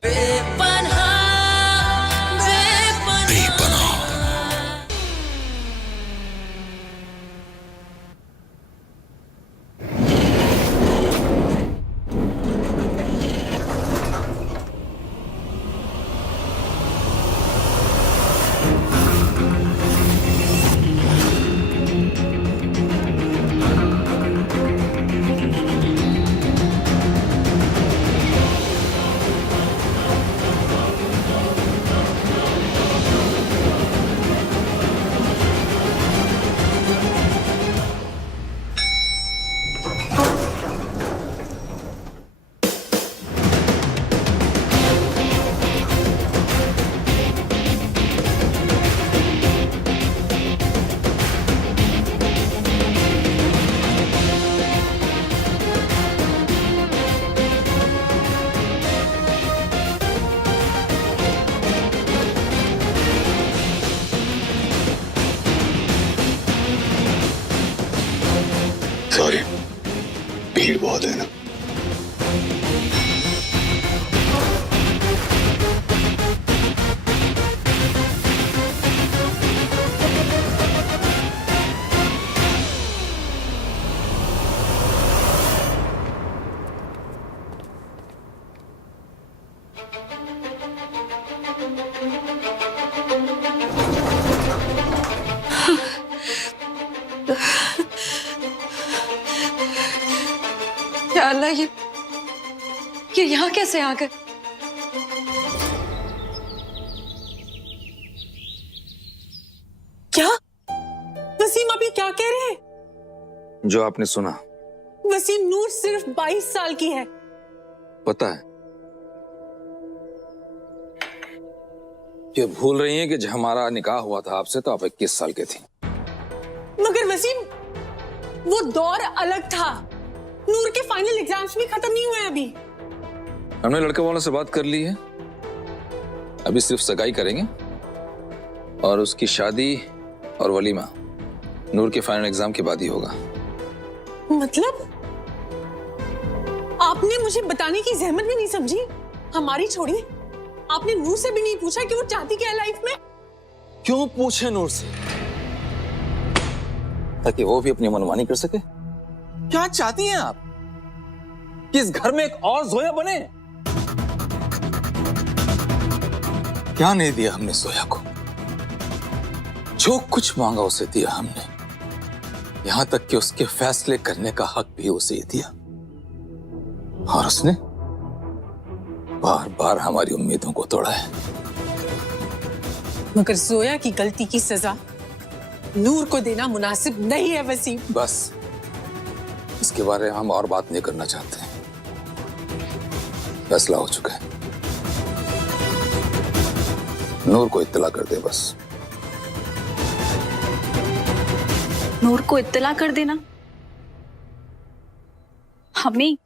बेपनाह बेपनाह। Sorry, भीड़ बहुत है ना। या अल्लाह, ये यहाँ कैसे आ गए? क्या वसीम अभी क्या कह रहे हैं? जो आपने सुना। वसीम, नूर सिर्फ 22 साल की है। पता है, ये भूल रही हैं कि जब हमारा निकाह हुआ था आपसे तो आप 21 साल के थी। मगर वसीम, वो दौर अलग था। नूर के फाइनल एग्जाम्स भी खत्म नहीं हुए अभी। हमने लड़के वालों से बात कर ली है, अभी सिर्फ सगाई करेंगे और उसकी शादी और वलीमा नूर के फाइनल एग्जाम के बाद ही होगा। मतलब आपने मुझे बताने की जहमत भी नहीं समझी? हमारी छोड़िए, आपने नूर से भी नहीं पूछा कि वो चाहती क्या है लाइफ में? क्यों पूछे नूर से? ताकि वो भी अपनी मनमानी कर सके। क्या चाहती हैं आप कि इस घर में एक और जोया बने? क्या नहीं दिया हमने जोया को? जो कुछ मांगा उसे दिया हमने, यहां तक कि उसके फैसले करने का हक भी उसे ही दिया, और उसने बार बार हमारी उम्मीदों को तोड़ा है। मगर जोया की गलती की सजा नूर को देना मुनासिब नहीं है वसीम। बस इसके बारे में हम और बात नहीं करना चाहते हैं, फैसला हो चुका है। नूर को इत्तला कर दे बस। नूर को इत्तला कर देना? हमें?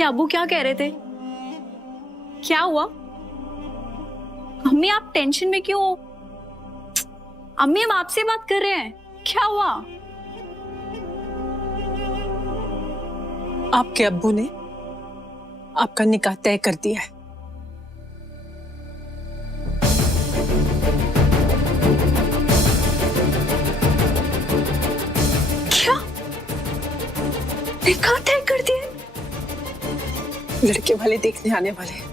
ये अबू क्या कह रहे थे? क्या हुआ? अम्मी आप टेंशन में क्यों हो? अम्मी हम आपसे बात कर रहे हैं, क्या हुआ? आपके अब्बू ने आपका निकाह तय कर दिया है। क्या? निकाह तय कर दिया? लड़के वाले देखने आने वाले हैं।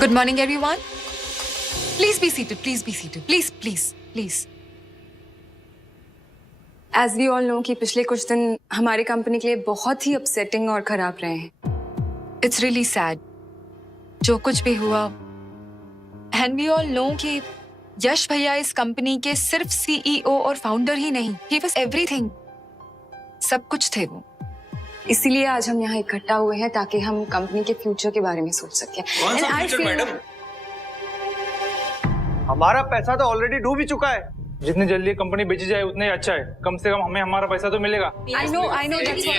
Good morning, everyone. Please be seated. Please be seated. Please, please, please. As we all know कि पिछले कुछ दिन हमारी कंपनी के लिए बहुत ही अपसेटिंग और खराब रहे हैं। It's really sad. जो कुछ भी हुआ, and we all know कि यश भैया इस कंपनी के सिर्फ CEO और फाउंडर ही नहीं, he was everything. सब कुछ थे वो। इसीलिए आज हम यहाँ इकट्ठा हुए हैं ताकि हम कंपनी के फ्यूचर के बारे में सोच सकें। कौन सा फ्यूचर मैडम? हमारा पैसा तो ऑलरेडी डूब ही चुका है। जितनी जल्दी कंपनी बेची जाए उतना ही अच्छा है, कम से कम हमें हमारा पैसा तो मिलेगा। I know that's what।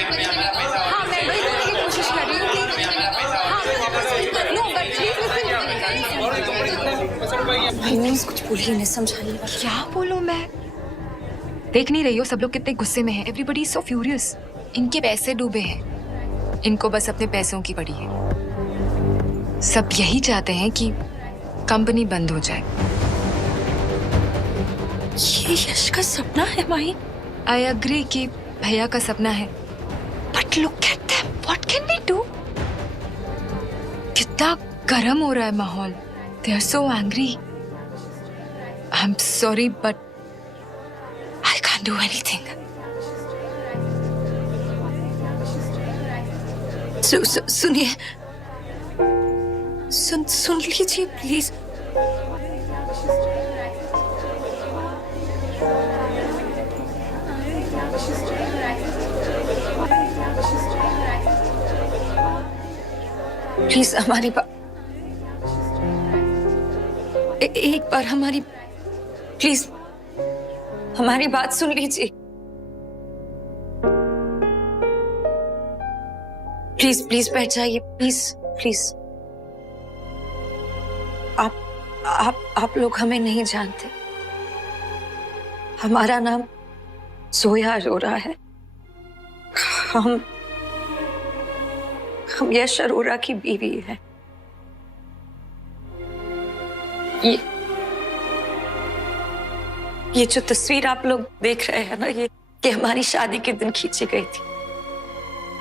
हाँ, मैं वही करने की कोशिश कर रही हूँ कि हाँ, no, but please listen। कुछ बोलिए, नहीं समझाइए। क्या बोलूं मैं? देख नहीं रही हो सब लोग कितने गुस्से में हैं? Everybody so furious. इनके पैसे डूबे हैं, इनको बस अपने पैसों की पड़ी है। सब यही चाहते हैं कि कंपनी बंद हो जाए। ये यश का सपना है माही। आई अग्री कि भैया का सपना है, but look at them, what can we do? कितना गर्म हो रहा है माहौल। They are so angry. I am sorry but I can't do anything. सुनिए, सुन लीजिए प्लीज। प्लीज हमारी बात एक बार हमारी प्लीज हमारी बात सुन लीजिए। प्लीज प्लीज बैठ जाइए, प्लीज प्लीज। आप लोग हमें नहीं जानते। हमारा नाम जोया अरोरा है। हम यश अरोरा की बीवी है। ये जो तस्वीर आप लोग देख रहे हैं ना, ये हमारी शादी के दिन खींची गई थी।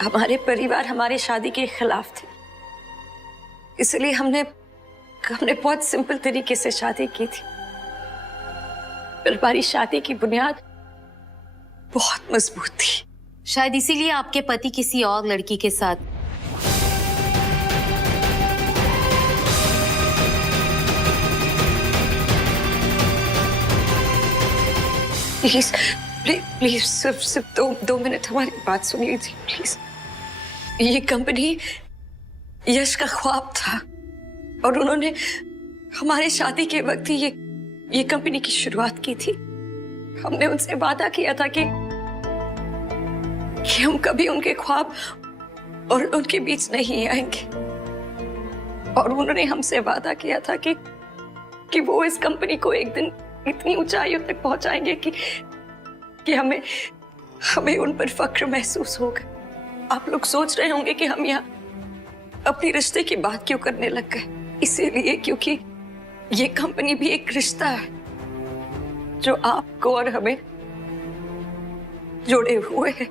हमारे परिवार हमारे शादी के खिलाफ थे, इसलिए हमने बहुत सिंपल तरीके से शादी की थी। पर हमारी शादी की बुनियाद बहुत मजबूत थी। शायद इसीलिए आपके पति किसी और लड़की के साथ। प्लीज प्लीज सिर्फ दो मिनट हमारी बात सुन लीजिए प्लीज। ये कंपनी यश का ख्वाब था और उन्होंने हमारे शादी के वक्त ही ये कंपनी की शुरुआत की थी। हमने उनसे वादा किया था कि हम कभी उनके ख्वाब और उनके बीच नहीं आएंगे, और उन्होंने हमसे वादा किया था कि वो इस कंपनी को एक दिन इतनी ऊंचाइयों तक पहुंचाएंगे कि हमें उन पर फख्र महसूस होगा। आप लोग सोच रहे होंगे कि हम यहाँ अपने रिश्ते की बात क्यों करने लग गए। इसीलिए क्योंकि ये कंपनी भी एक रिश्ता है जो आपको और हमें जोड़े हुए है,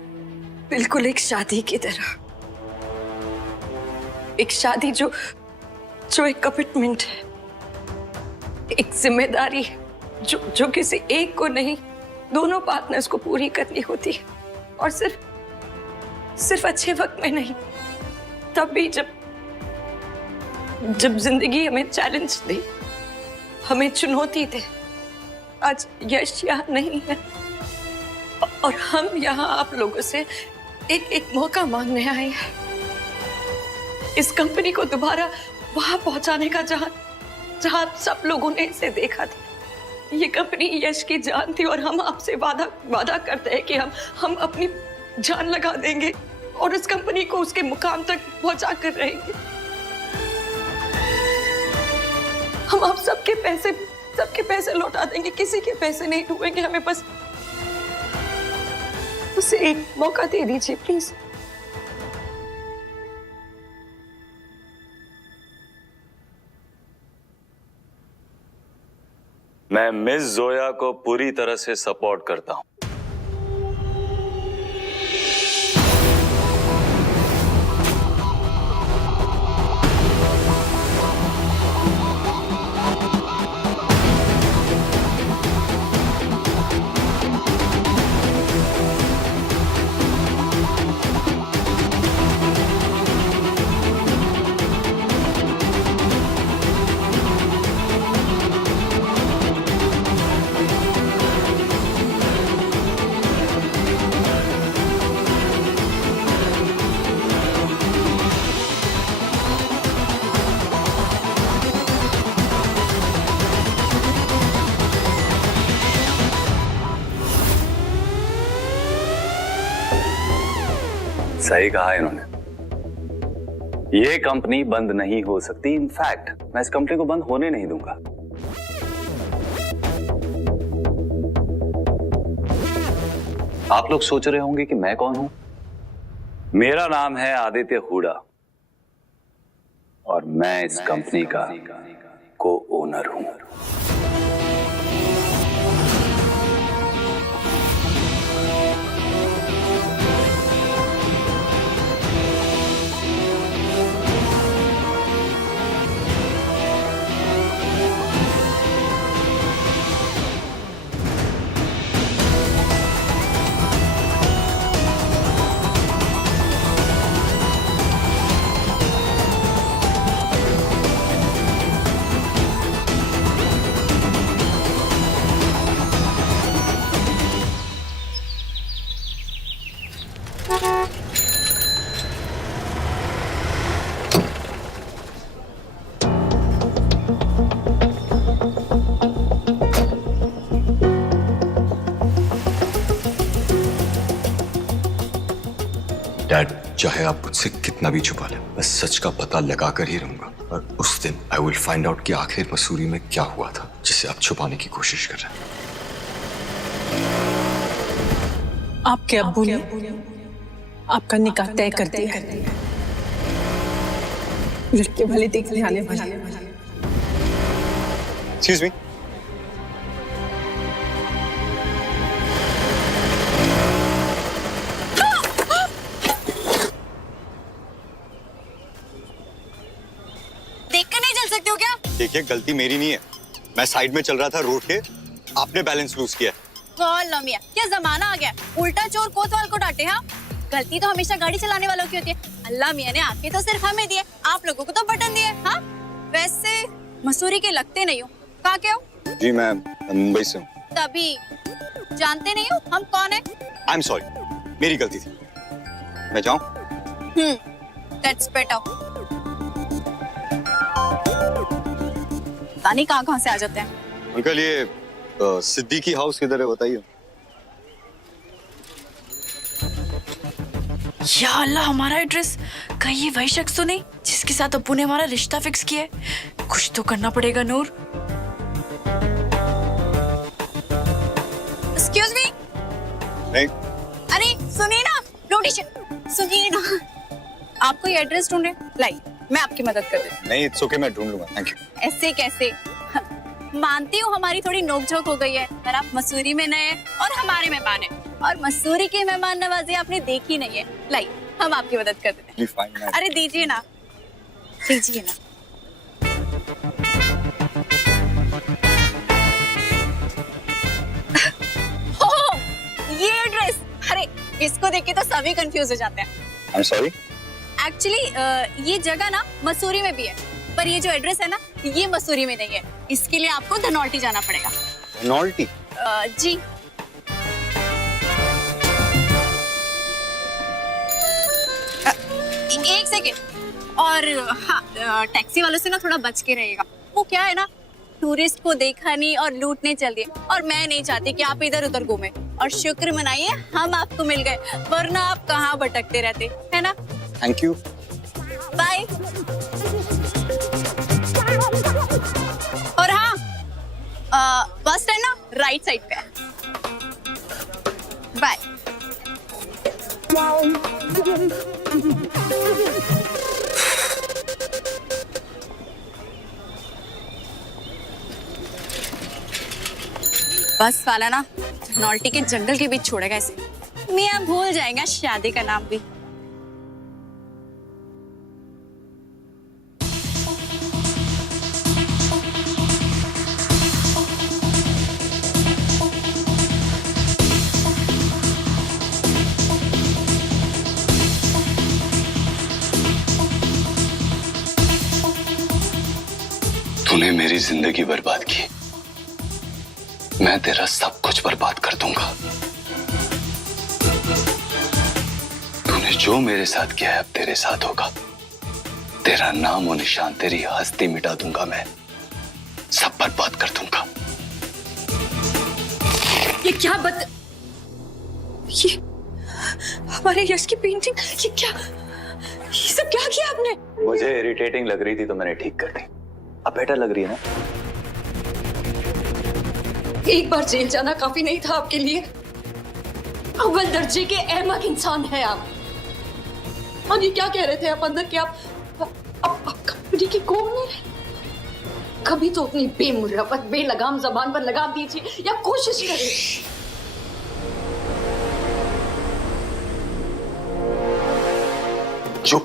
बिल्कुल एक शादी की तरह। एक शादी जो एक कमिटमेंट है, एक जिम्मेदारी है जो किसी एक को नहीं, दोनों पार्टनर्स को पूरी करनी होती है। और सिर्फ अच्छे वक्त में नहीं, तब भी जब जिंदगी हमें चैलेंज दे, हमें चुनौती दे। आज यश यहाँ नहीं है और हम यहाँ आप लोगों से एक मौका मांगने आए हैं, इस कंपनी को दोबारा वहां पहुंचाने का जहां सब लोगों ने इसे देखा था। ये कंपनी यश की जान थी और हम आपसे वादा करते हैं कि हम अपनी जान लगा देंगे और इस कंपनी को उसके मुकाम तक पहुंचा कर रहेंगे। हम आप सबके पैसे लौटा देंगे, किसी के पैसे नहीं डूबेंगे। हमें बस उसे एक मौका दे दीजिए प्लीज। मैं मिस जोया को पूरी तरह से सपोर्ट करता हूं। सही कहा इन्होंने, ये कंपनी बंद नहीं हो सकती। इनफैक्ट मैं इस कंपनी को बंद होने नहीं दूंगा। आप लोग सोच रहे होंगे कि मैं कौन हूं। मेरा नाम है आदित्य हुडा और मैं इस कंपनी का को ओनर हूं। डैड, चाहे आप मुझसे कितना भी छुपा लें, मैं सच का पता लगा कर ही रहूंगा। और उस दिन आई विल फाइंड आउट कि आखिर मसूरी में क्या हुआ था जिसे आप छुपाने की कोशिश कर रहे हैं। आपके अब्बू ने आपका निकाह तय कर दिया है। लड़के वाले देखने आने वाले। Excuse me. देखकर नहीं चल सकते हो क्या? देखिए, गलती मेरी नहीं है, मैं साइड में चल रहा था रोड के, आपने बैलेंस लूज किया। कौन मियां, क्या जमाना आ गया, उल्टा चोर कोतवाल को डांटे। हाँ, गलती तो हमेशा गाड़ी चलाने वालों की होती है। अल्लाह मियां ने आंखें तो सिर्फ हमें दिए, आप लोगों को तो बटन दिए। हाँ, वैसे मसूरी के लगते नहीं हो, कहाँ के हो? जी मैं मुंबई से हूँ। तभी जानते नहीं हो हम कौन है? आई एम सॉरी, मेरी गलती थी, मैं जाऊँ? That's better. पता नहीं कहाँ से आ जाते हैं। अंकल, ये सिद्दीकी हाउस किधर है बताइए। या अल्लाह, हमारा एड्रेस कहीं ये वही शख्स तो नहीं जिसके साथ अब्बू ने हमारा रिश्ता फिक्स किया है? कुछ तो करना पड़ेगा नूर। Excuse me. नहीं। अरे सुनिए ना, नोटिस सुनिए ना, आपको ये एड्रेस ढूंढे, लाइए मैं आपकी मदद कर देती हूँ। नहीं, इट्स ओके, मैं ढूंढ लूंगा, थैंक यू। ऐसे कैसे? मानती हूँ हमारी थोड़ी नोकझोंक हो गई है, पर आप मसूरी में नए और हमारे मेहमान हैं, और मसूरी की मेहमान नवाजी आपने देखी नहीं है। लाइए हम आपकी मदद कर देते हैं। अरे दीजिए ना, दीजिए ना। ओह, ये एड्रेस, अरे इसको देख के तो सभी कंफ्यूज हो जाते हैं। आई एम सॉरी। एक्चुअली ये जगह ना मसूरी में भी है, पर ये जो एड्रेस है ना, ये मसूरी में नहीं है। इसके लिए आपको धनौल्टी जाना पड़ेगा। धनौल्टी? जी। एक सेकेंड, और हाँ, टैक्सी वालों से ना थोड़ा बच के रहेगा। वो क्या है ना, टूरिस्ट को देखा नहीं और लूटने चल दिए, और मैं नहीं चाहती कि आप इधर उधर घूमे। और शुक्र मनाइए हम आपको मिल गए, वरना आप कहाँ भटकते रहते, है ना? Thank you. बाय। और हाँ, बस स्टैंड ना राइट साइड पे है। बाय। बस वाला ना नॉल्टी के जंगल के बीच छोड़ेगा इसे। मियां भूल जाएगा शादी का नाम भी। तूने मेरी जिंदगी बर्बाद की, मैं तेरा सब कुछ बर्बाद कर दूंगा। तूने जो मेरे साथ किया है अब तेरे साथ होगा। तेरा नाम और निशान, तेरी हस्ती मिटा दूंगा मैं, सब बर्बाद कर दूंगा। ये क्या ये हमारे यश की पेंटिंग, ये क्या, ये सब क्या किया आपने? मुझे इरिटेटिंग लग रही थी तो मैंने ठीक कर दी। अब बेटर लग रही है ना? एक बार जेल जाना काफी नहीं था आपके लिए? अव्वल दर्जे के अहमक इंसान है आप। और ये क्या कह रहे थे आप अंदर कि आप कंपनी के को बने रहे? कभी तो अपनी बेमुरवत बेलगाम जबान पर लगाम दीजिए या कोशिश करिए। चुप।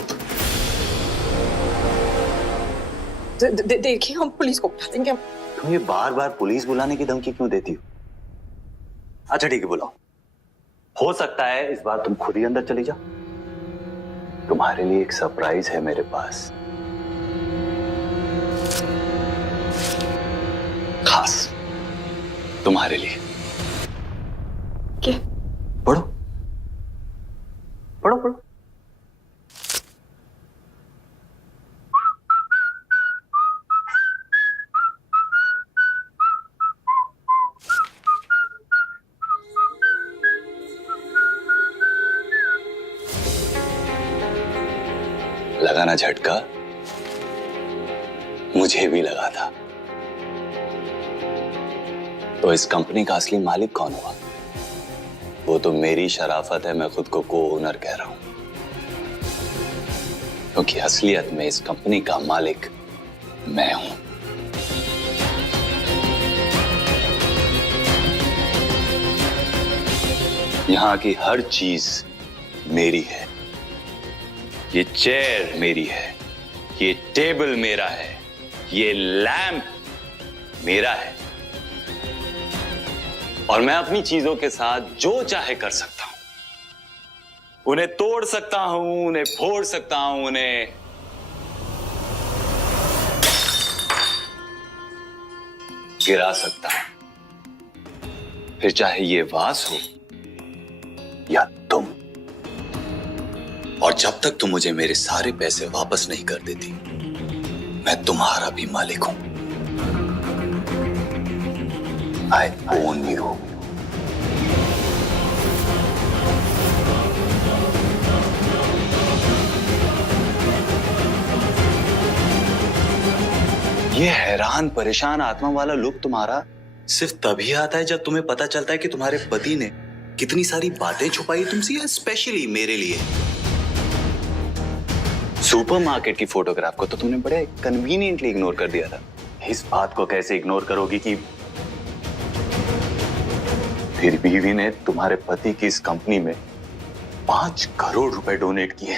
देखिए हम पुलिस को बुला देंगे। तुम ये बार बार पुलिस बुलाने की धमकी क्यों देती हो? अच्छा ठीक है, बुलाओ। हो सकता है इस बार तुम खुद ही अंदर चली जाओ। तुम्हारे लिए एक सरप्राइज है मेरे पास, खास तुम्हारे लिए। क्या? पढ़ो पढ़ो पढ़ो। लगा ना झटका? मुझे भी लगा था। तो इस कंपनी का असली मालिक कौन हुआ? वो तो मेरी शराफत है, मैं खुद को ओनर कह रहा हूं, क्योंकि असलियत में इस कंपनी का मालिक मैं हूं। यहां की हर चीज मेरी है। ये चेयर मेरी है, ये टेबल मेरा है, ये लैंप मेरा है, और मैं अपनी चीजों के साथ जो चाहे कर सकता हूं। उन्हें तोड़ सकता हूं, उन्हें फोड़ सकता हूं, उन्हें गिरा सकता हूं। फिर चाहे ये वास हो या तुम। और जब तक तुम मुझे मेरे सारे पैसे वापस नहीं कर देती, मैं तुम्हारा भी मालिक हूं। I own you. ये हैरान परेशान आत्मा वाला लुक तुम्हारा सिर्फ तभी आता है जब तुम्हें पता चलता है कि तुम्हारे पति ने कितनी सारी बातें छुपाई तुमसे, या स्पेशली मेरे लिए। सुपरमार्केट की फोटोग्राफ को तो तुमने बड़े कन्वीनियंटली इग्नोर कर दिया था। इस बात को कैसे इग्नोर करोगी कि फिर बीवी ने तुम्हारे पति की इस कंपनी में 5 करोड़ रुपए डोनेट किए।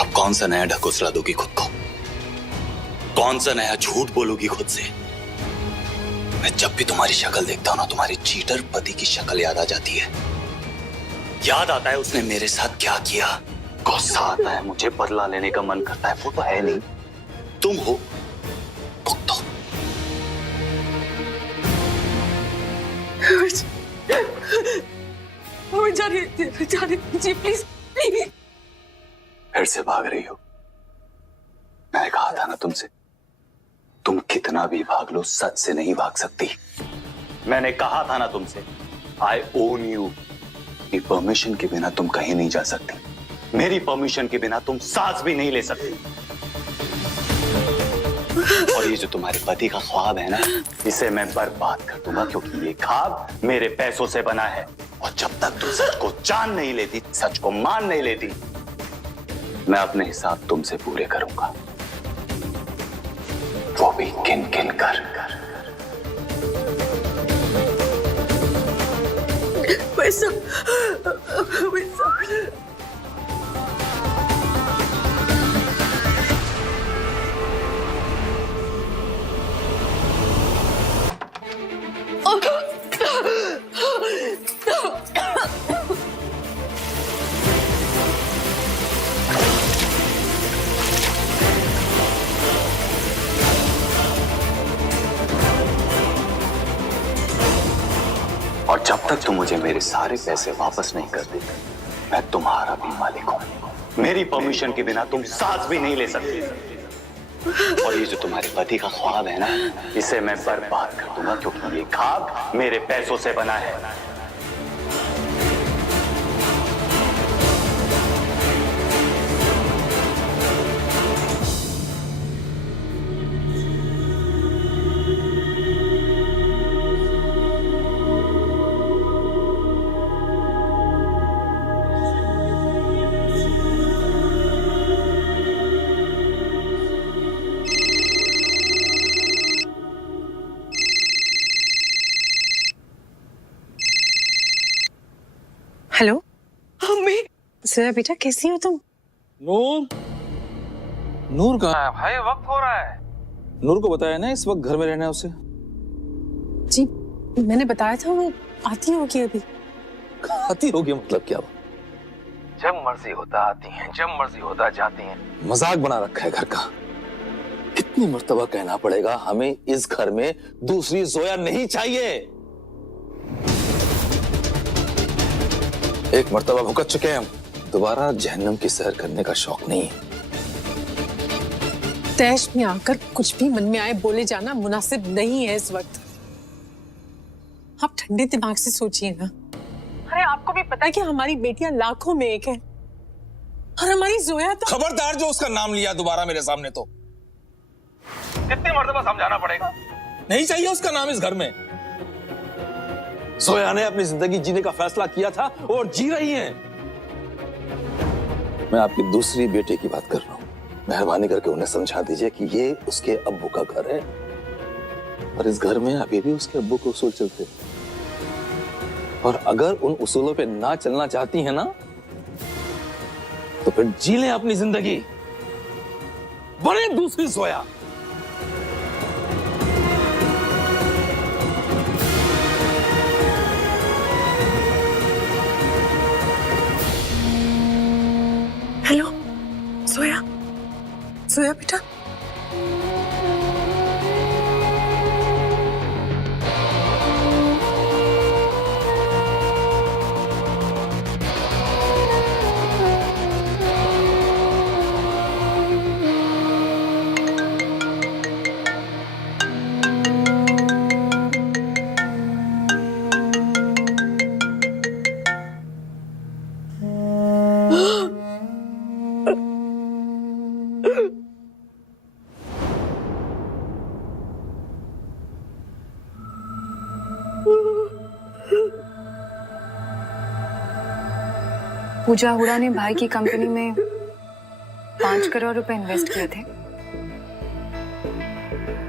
अब कौन सा नया ढकोसला दोगी खुद को? कौन सा नया झूठ बोलोगी खुद से? मैं जब भी तुम्हारी शक्ल देखता हूं ना, तुम्हारे चीटर पति की शक्ल याद आ जाती है। याद आता है उसने मेरे साथ क्या किया। गुस्सा आता है, मुझे बदला लेने का मन करता है। वो तो है नहीं, तुम हो। भुगतो। जा रही प्लीज प्लीज। फिर से भाग रही हो। मैंने कहा था ना तुमसे, तुम कितना भी भाग लो सच से नहीं भाग सकती। मैंने कहा था ना तुमसे, आई ओन यू। मेरी परमिशन के बिना तुम कहीं नहीं जा सकती। मेरी परमिशन के बिना तुम सांस भी नहीं ले सकती। और ये जो तुम्हारे पति का ख्वाब है ना, इसे मैं बर्बाद कर दूंगा, क्योंकि ये ख्वाब मेरे पैसों से बना है। और जब तक तुम सच को जान नहीं लेती, सच को मान नहीं लेती, मैं अपने हिसाब तुमसे पूरे करूंगा, वो भी किन किन कर। पैसा और जब तक तुम मुझे मेरे सारे पैसे वापस नहीं कर देते, मैं तुम्हारा भी मालिक हूं। मेरी परमिशन के बिना तुम सांस भी नहीं ले सकते। और ये जो तुम्हारे पति का ख्वाब है ना, इसे मैं बर्बाद कर दूंगा, क्योंकि ये ख्वाब मेरे पैसों से बना है। हेलो हमें जोया बेटा, कैसी हो तुम? नूर, नूर कहाँ है भाई? वक्त हो रहा है। नूर को बताया ना इस वक्त घर में रहना है उसे। जी मैंने बताया था, वो आती होगी अभी। आती होगी मतलब क्या? जब मर्जी होता आती हैं, जब मर्जी होता जाती हैं। मजाक बना रखा है घर का। कितनी मर्तबा कहना पड़ेगा, हमें इस घर में दूसरी जोया नहीं चाहिए। एक मर्तबा भुगत चुके हैं हम, दोबारा जहन्नम की सैर करने का शौक नहीं है। तैश में आकर कुछ भी मन में आए बोले जाना मुनासिब नहीं है इस वक्त। आप ठंडे दिमाग से सोचिए ना। अरे आपको भी पता है कि हमारी बेटियां लाखों में एक है, और हमारी जोया तो। खबरदार जो उसका नाम लिया दोबारा मेरे सामने तो। कितनी मर्तबा समझाना पड़ेगा? नहीं चाहिए उसका नाम इस घर में। जोया ने अपनी जिंदगी जीने का फैसला किया था और जी रही हैं। मैं आपकी दूसरी बेटे की बात कर रहा हूं। मेहरबानी करके उन्हें समझा दीजिए कि ये उसके अब्बू का घर है, और इस घर में अभी भी उसके अब्बू के उसूल चलते हैं। और अगर उन उसूलों पे ना चलना चाहती है ना, तो फिर जी लें अपनी जिंदगी, बने दूसरी जोया। हेलो जोया, जोया बेटा। पूजा हुडा ने भाई की कंपनी में 5 करोड़ रुपए इन्वेस्ट किए थे।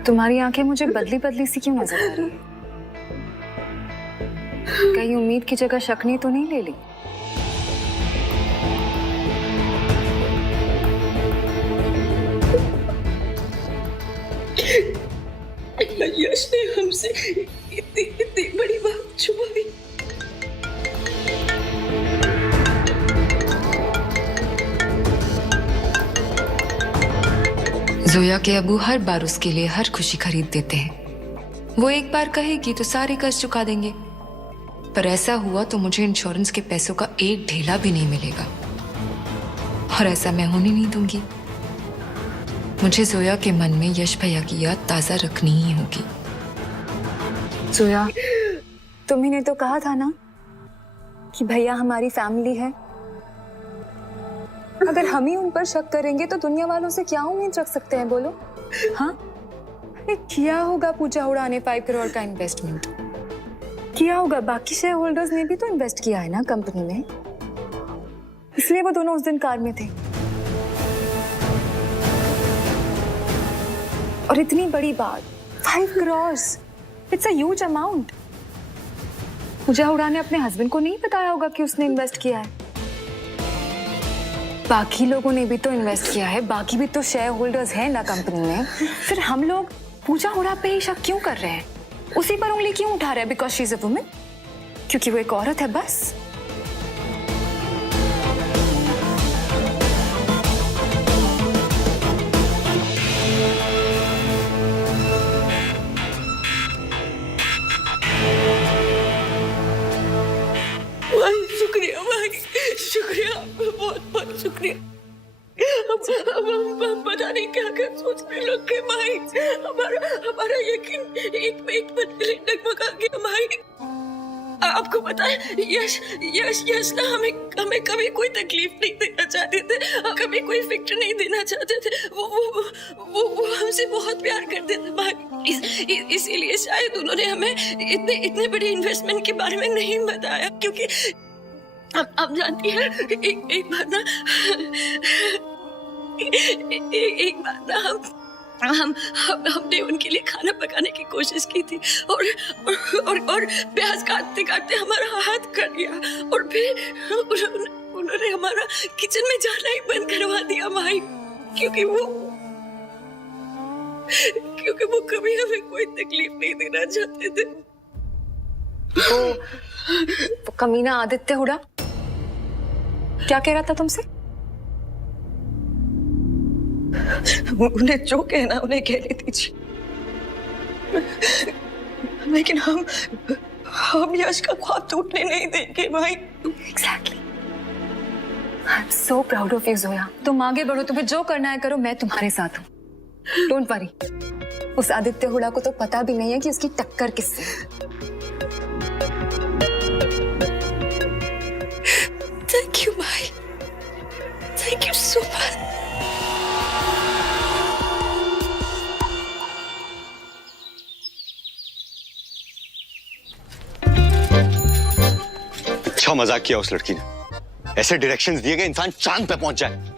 तुम्हारी आंखें मुझे बदली बदली सी क्यों नजर आ रही है? कहीं उम्मीद की जगह शक ने तो नहीं ले ली? यश ने हमसे इतनी बड़ी बात छुपाई। जोया के अबू हर बार उसके लिए हर खुशी खरीद देते हैं। वो एक बार कहेगी तो सारे कर्ज चुका देंगे, पर ऐसा हुआ तो मुझे इंश्योरेंस के पैसों का एक ढेला भी नहीं मिलेगा, और ऐसा मैं होने नहीं दूंगी। मुझे जोया के मन में यश भैया की याद ताजा रखनी ही होगी। जोया, तुम्ही ने तो कहा था ना कि भैया हमारी फैमिली है। अगर हम ही उन पर शक करेंगे तो दुनिया वालों से क्या उम्मीद रख सकते हैं, बोलो? हाँ, अरे किया होगा पूजा हुडा ने 5 करोड़ का इन्वेस्टमेंट किया होगा। बाकी शेयर होल्डर्स ने भी तो इन्वेस्ट किया है ना कंपनी में, इसलिए वो दोनों उस दिन कार में थे। और इतनी बड़ी बात, 5 crore, it's a huge amount. Pooja Hooda ने अपने हस्बैंड को नहीं बताया होगा कि उसने इन्वेस्ट किया है। बाकी लोगों ने भी तो इन्वेस्ट किया है, बाकी भी तो शेयर होल्डर्स हैं ना कंपनी में। फिर हम लोग पूजा हुडा पे ही शक क्यों कर रहे हैं? उसी पर उंगली क्यों उठा रहे हैं? Because she is a woman, क्योंकि वो एक औरत है, बस। शुक्रिया भाई, शुक्रिया, आपका बहुत बहुत शुक्रिया। हम पता नहीं क्या क्या सोचने लग गए भाई। हमारा यकीन एक बदले डगमगा गया भाई। आपको पता है यश ना हमें कभी कोई तकलीफ नहीं देना चाहते थे, कभी कोई फिक्र नहीं देना चाहते थे। वो हमसे बहुत प्यार करते थे भाई। इसीलिए शायद उन्होंने हमें इतने बड़े इन्वेस्टमेंट के बारे में नहीं बताया, क्योंकि आप जानती हैं एक बार ना हमने उनके लिए खाना पकाने की कोशिश की थी और प्याज काटते काटते हमारा हाथ कट गया और फिर उन्होंने हमारा किचन में जाना ही बंद करवा दिया माई, क्योंकि वो कभी हमें कोई तकलीफ नहीं देना चाहते थे। वो कमीना आदित्य हुडा क्या कह रहा था तुमसे? उन्हें जो कहना उन्हें कहने दीजिए, लेकिन हम यश का ख्वाब टूटने नहीं देंगे भाई। Exactly. I'm so proud of you, Zoya. तुम आगे बढ़ो, तुम्हें जो करना है करो, मैं तुम्हारे साथ हूँ। Don't worry। उस आदित्य हुडा को तो पता भी नहीं है कि उसकी टक्कर किससे है। Thank you, Mai। Thank you so much। अच्छा मजाक किया उस लड़की ने, ऐसे डायरेक्शंस दिए गए इंसान चांद पे पहुंच जाए।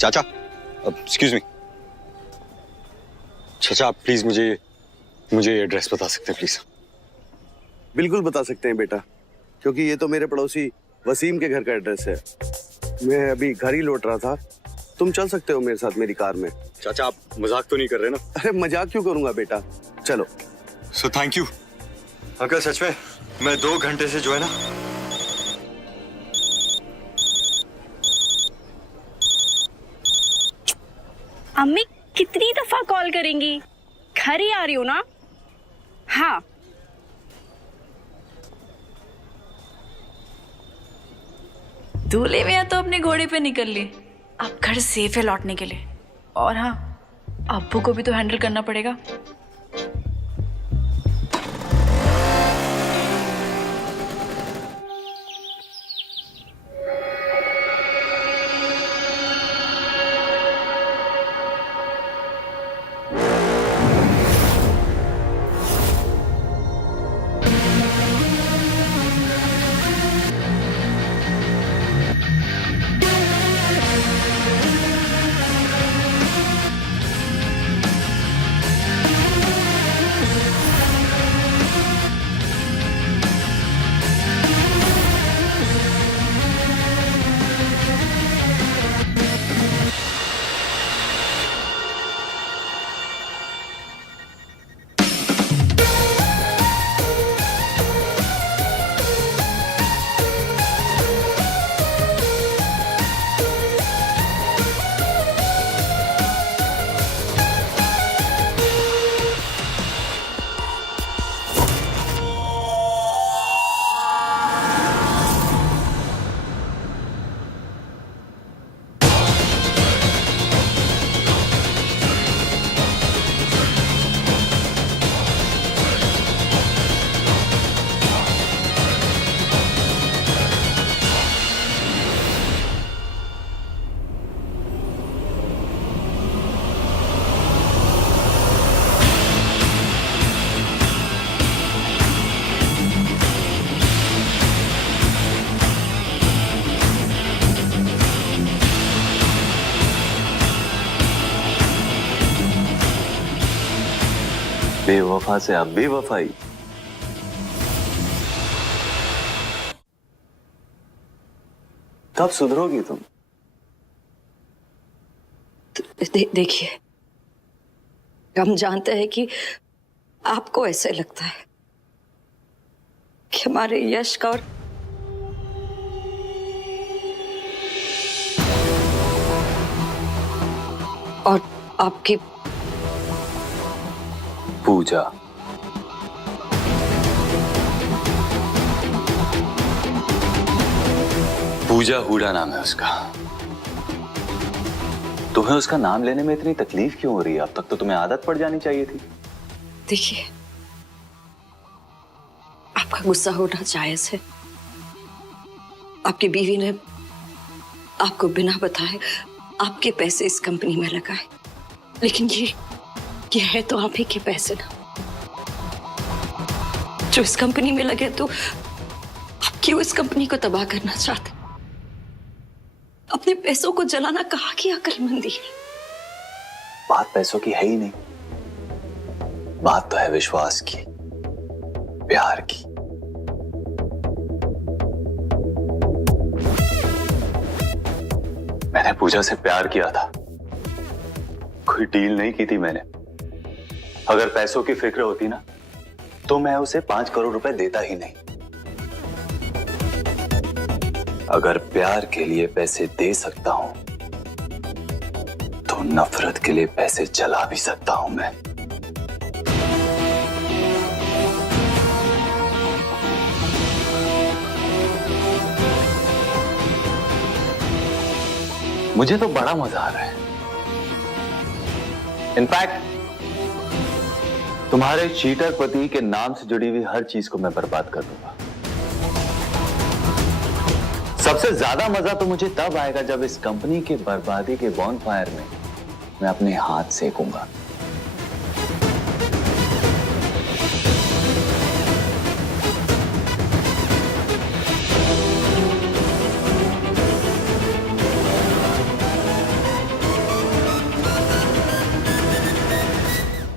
चाचा, एक्सक्यूज मी, चाचा आप प्लीज मुझे एड्रेस बता सकते हैं प्लीज? बिल्कुल बता सकते हैं बेटा, क्योंकि ये तो मेरे पड़ोसी वसीम के घर का एड्रेस है। मैं अभी घर ही लौट रहा था, तुम चल सकते हो मेरे साथ मेरी कार में। चाचा आप मजाक तो नहीं कर रहे ना? अरे मजाक क्यों करूंगा बेटा, चलो। सो थैंक यू अंकल, सच में मैं 2 घंटे से जो है ना अम्मी कितनी दफा कॉल करेंगी? घर ही आ रही हो ना? हाँ दूल्हे में तो अपने घोड़े पे निकल ली, अब घर सेफ है लौटने के लिए। और हाँ, अब्बू को भी तो हैंडल करना पड़ेगा। बेवफा से अब बेवफाई। कब सुधरोगी तुम? देखिए, हम जानते हैं कि आपको ऐसे लगता है कि हमारे यश का और आपकी पूजा, पूजा हुडा नाम है उसका। तुम्हें उसका नाम लेने में इतनी तकलीफ क्यों हो रही है? अब तक तो तुम्हें आदत पड़ जानी चाहिए थी। देखिए, आपका गुस्सा होना जायज है। आपकी बीवी ने आपको बिना बताए आपके पैसे इस कंपनी में लगाए, लेकिन ये है तो आप ही के पैसे ना, जो इस कंपनी में लगे। तो आप क्यों इस कंपनी को तबाह करना चाहते? अपने पैसों को जलाना कहाँ की अक्लमंदी है? बात पैसों की है ही नहीं, बात तो है विश्वास की, प्यार की। मैंने पूजा से प्यार किया था, कोई डील नहीं की थी मैंने। अगर पैसों की फिक्र होती ना तो मैं उसे 5 करोड़ रुपए देता ही नहीं। अगर प्यार के लिए पैसे दे सकता हूं तो नफरत के लिए पैसे जला भी सकता हूं मैं। मुझे तो बड़ा मजा आ रहा है। इनफैक्ट तुम्हारे चीटर पति के नाम से जुड़ी हुई हर चीज को मैं बर्बाद कर दूंगा। सबसे ज्यादा मजा तो मुझे तब आएगा जब इस कंपनी के बर्बादी के बॉनफायर में मैं अपने हाथ सेकूंगा।